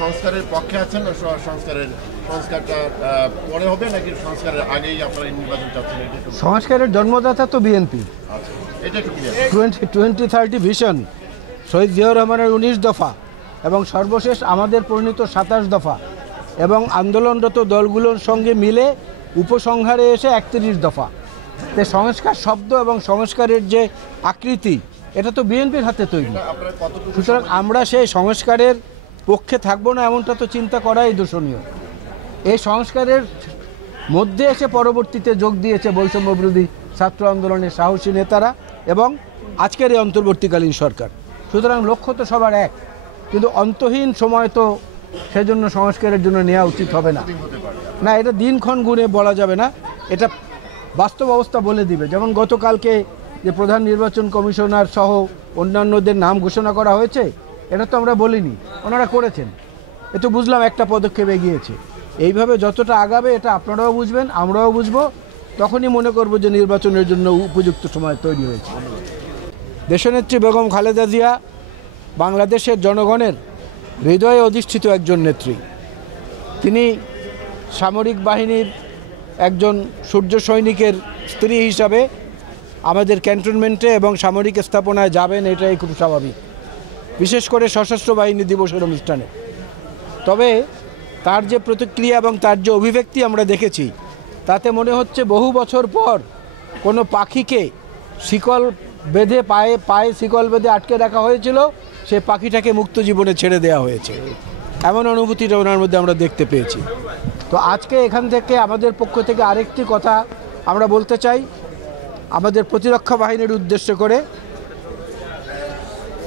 সংস্কারের পক্ষে আছেন না সংস্কারটা পরে হবে নাকি সংস্কারের আগেই আপনারা নির্বাচন চাচ্ছেন? সংস্কারের জন্মদাতা তো বিএনপি। আচ্ছা, এটা একটু 2030 ভিশন, শহীদ জিয়াউর রহমানের 19 দফা এবং সর্বশেষ আমাদের পরিণত 27 দফা এবং আন্দোলনরত দলগুলোর সঙ্গে মিলে উপসংহারে এসে 31 দফা। তো সংস্কার শব্দ এবং সংস্কারের যে আকৃতি, এটা তো বিএনপির হাতে তৈরি। সুতরাং আমরা সেই সংস্কারের পক্ষে থাকবো না এমনটা তো চিন্তা করাই দূষণীয়। এই সংস্কারের মধ্যে এসে পরবর্তীতে যোগ দিয়েছে বৈষম্য বিরোধী ছাত্র আন্দোলনের সাহসী নেতারা এবং আজকের এই অন্তর্বর্তীকালীন সরকার। সুতরাং লক্ষ্য তো সবার এক, কিন্তু অন্তহীন সময় তো সেজন্য সংস্কারের জন্য নেওয়া উচিত হবে না। না, এটা দিনক্ষণ গুণে বলা যাবে না, এটা বাস্তব অবস্থা বলে দিবে। যেমন গতকালকে যে প্রধান নির্বাচন কমিশনার সহ অন্যান্যদের নাম ঘোষণা করা হয়েছে, এটা তো আমরা বলিনি, ওনারা করেছেন। এ তো বুঝলাম একটা পদক্ষেপ এগিয়েছে। এইভাবে যতটা আগাবে এটা আপনারাও বুঝবেন, আমরাও বুঝবো, তখনই মনে করব যে নির্বাচনের জন্য উপযুক্ত সময় তৈরি হয়েছে। দেশনেত্রী বেগম খালেদা জিয়া বাংলাদেশের জনগণের হৃদয়ে অধিষ্ঠিত একজন নেত্রী। তিনি সামরিক বাহিনীর একজন সূর্য সৈনিকের স্ত্রী হিসাবে আমাদের ক্যান্টনমেন্টে এবং সামরিক স্থাপনায় যাবেন, এটাই খুব স্বাভাবিক, বিশেষ করে সশস্ত্র বাহিনী দিবসের অনুষ্ঠানে। তবে তার যে প্রতিক্রিয়া এবং তার যে অভিব্যক্তি আমরা দেখেছি, তাতে মনে হচ্ছে বহু বছর পর কোনো পাখিকে শিকল বেঁধে পায়ে শিকল বেঁধে আটকে রাখা হয়েছিল, সে পাখিটাকে মুক্ত জীবনে ছেড়ে দেওয়া হয়েছে, এমন অনুভূতিটা ওনার মধ্যে আমরা দেখতে পেয়েছি। তো আজকে এখান থেকে আমাদের পক্ষ থেকে আরেকটি কথা আমরা বলতে চাই আমাদের প্রতিরক্ষা বাহিনীর উদ্দেশ্য করে।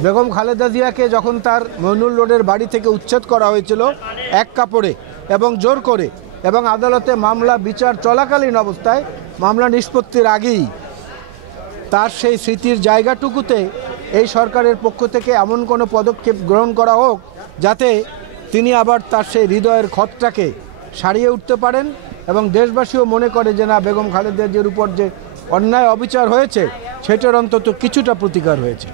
বেগম খালেদা জিয়াকে যখন তার মইনুল রোডের বাড়ি থেকে উচ্ছেদ করা হয়েছিল এক কাপড়ে এবং জোর করে, এবং আদালতে মামলা বিচার চলাকালীন অবস্থায় মামলা নিষ্পত্তির আগেই তার সেই স্মৃতির জায়গাটুকুতে এই সরকারের পক্ষ থেকে এমন কোনো পদক্ষেপ গ্রহণ করা হোক যাতে তিনি আবার তার সেই হৃদয়ের ক্ষতটাকে সারিয়ে উঠতে পারেন এবং দেশবাসীও মনে করে যে না, বেগম খালেদা জিয়ার উপর যে অন্যায় অবিচার হয়েছে সেটার অন্তত কিছুটা প্রতিকার হয়েছে।